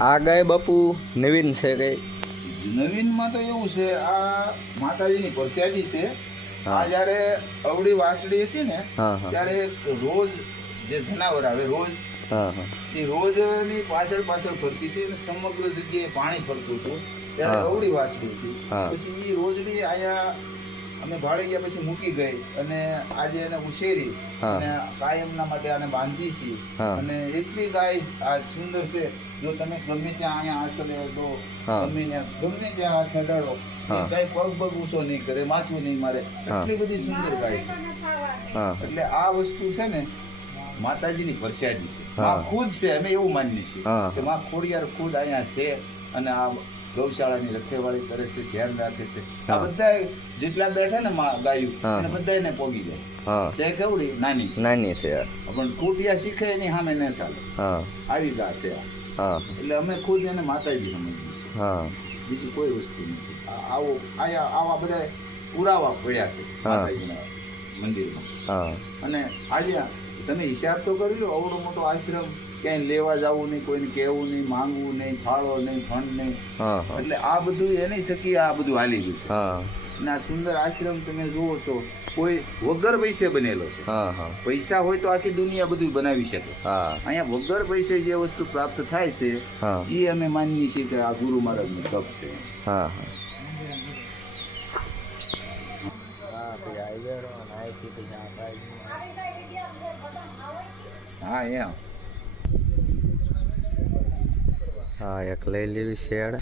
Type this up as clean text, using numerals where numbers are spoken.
આ ગાય બાપુ નવીન છે કઈ? નવીનમાં તો એવું છે, આ માતાજીની પ્રસાદી છે. હા. આ જ્યારે અવળી વાસળી હતી ને હા હા ત્યારે રોજ જે જનાવર આવે રોજ હા હા એ રોજની પાછળ પાછળ ફરતી હતી અને સમગ્ર જગ્યાએ પાણી ફરતું હતું. ત્યારે હા. અવળી વાસળી હતી. હા. પછી એ રોજની અહીંયા અમે ભાડે ગયા પછી મૂકી ગઈ અને આજે એને ઉછેરી હા. અને કાયમના માટે આને બાંધી છીએ. હા. અને એટલી ગાય આ સુંદર છે, જો તમે ગમે ત્યાં અહીંયા હાથ લેવો હા. ગમે ત્યાં હાથ અડાડો હા. એ ગાય પગ પગ ઊંચો નહીં કરે, માથું નહીં મારે, હા. એટલી બધી સુંદર ગાય છે. હા એટલે આ વસ્તુ છે ને માતાજીની પ્રસાદી છે. હા. માં ખુદ છે, અમે એવું માનીએ છીએ હા. કે માં ખોડિયાર ખુદ અહીંયા છે અને આ ગૌશાળાની રખેવાળી કરે છે, ધ્યાન રાખે છે. આ હા. બધા જેટલા બેઠે ને માં ગાયું હા. એને બધાને પોગી જાય. હા છે કેવડી નાની છે, નાની છે યાર. પણ ટૂટિયા શીખે એની સામે ન ચાલે. હા આવી ગા છે આ. હા એટલે અમે ખુદ એને માતાજી સમજીએ છીએ, હા બીજી કોઈ વસ્તુ નથી. આવો અહીંયા આવા બધા પુરાવા પડ્યા છે હા. માતાજીના મંદિરમાં. હા અને આજે તમે હિસાબ તો કરી લો, અવડો મોટો આશ્રમ, ક્યાંય લેવા જવું નહીં, કોઈને કહેવું નહીં, માંગવું નહીં, ફાળો નહીં, ફંડ નહીં. હા હા એટલે આ બધું એની થકી આ બધું હાલી ગયું છે. હા અને આ સુંદર આશ્રમ તમે જુઓ છો, કોઈ વગર પૈસે બનેલો છે. હા હા પૈસા હોય તો આખી દુનિયા બધું બનાવી શકે. હા અહીંયા વગર પૈસે જે વસ્તુ પ્રાપ્ત થાય છે હા એ અમે માનીએ છીએ કે આ ગુરુ મહારાજનું તપ છે. હા હા હા એમ. હા એક લઈ લેવી શેડ.